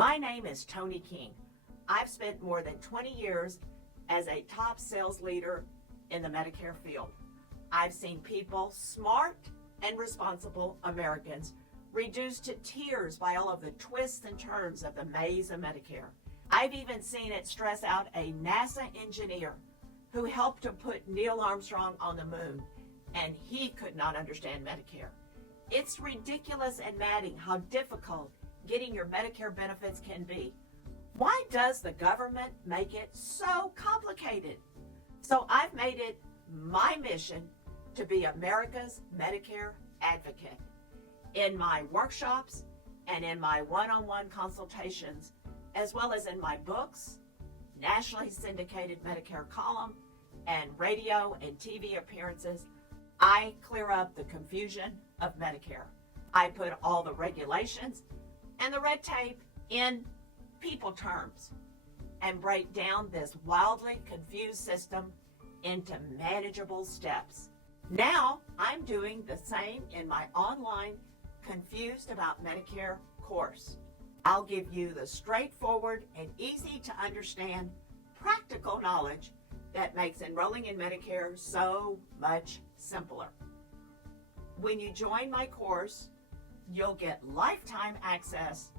My name is Toni King. I've spent more than 20 years as a top sales leader in the Medicare field. I've seen people, smart and responsible Americans, reduced to tears by all of the twists and turns of the maze of Medicare. I've even seen it stress out a NASA engineer who helped to put Neil Armstrong on the moon, and he could not understand Medicare. It's ridiculous and maddening how difficult getting your Medicare benefits can be. Why does the government make it so complicated? So I've made it my mission to be America's Medicare advocate. In my workshops and in my one-on-one consultations, as well as in my books, nationally syndicated Medicare column, and radio and TV appearances, I clear up the confusion of Medicare. I put all the regulations and the red tape in people terms and break down this wildly confused system into manageable steps. Now I'm doing the same in my online Confused About Medicare course. I'll give you the straightforward and easy to understand practical knowledge that makes enrolling in Medicare so much simpler. When you join my course, you'll get lifetime access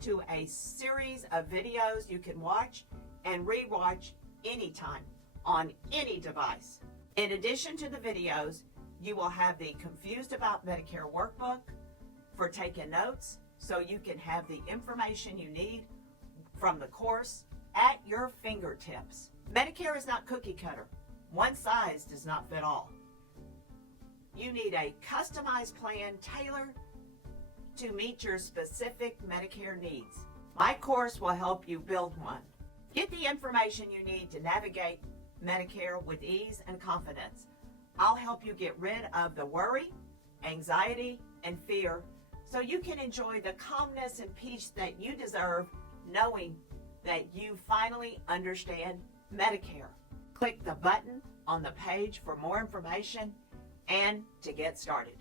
to a series of videos you can watch and rewatch anytime on any device. In addition to the videos, you will have the Confused About Medicare workbook for taking notes so you can have the information you need from the course at your fingertips. Medicare is not cookie cutter. One size does not fit all. You need a customized plan tailored to meet your specific Medicare needs. My course will help you build one. Get the information you need to navigate Medicare with ease and confidence. I'll help you get rid of the worry, anxiety, and fear so you can enjoy the calmness and peace that you deserve knowing that you finally understand Medicare. Click the button on the page for more information and to get started.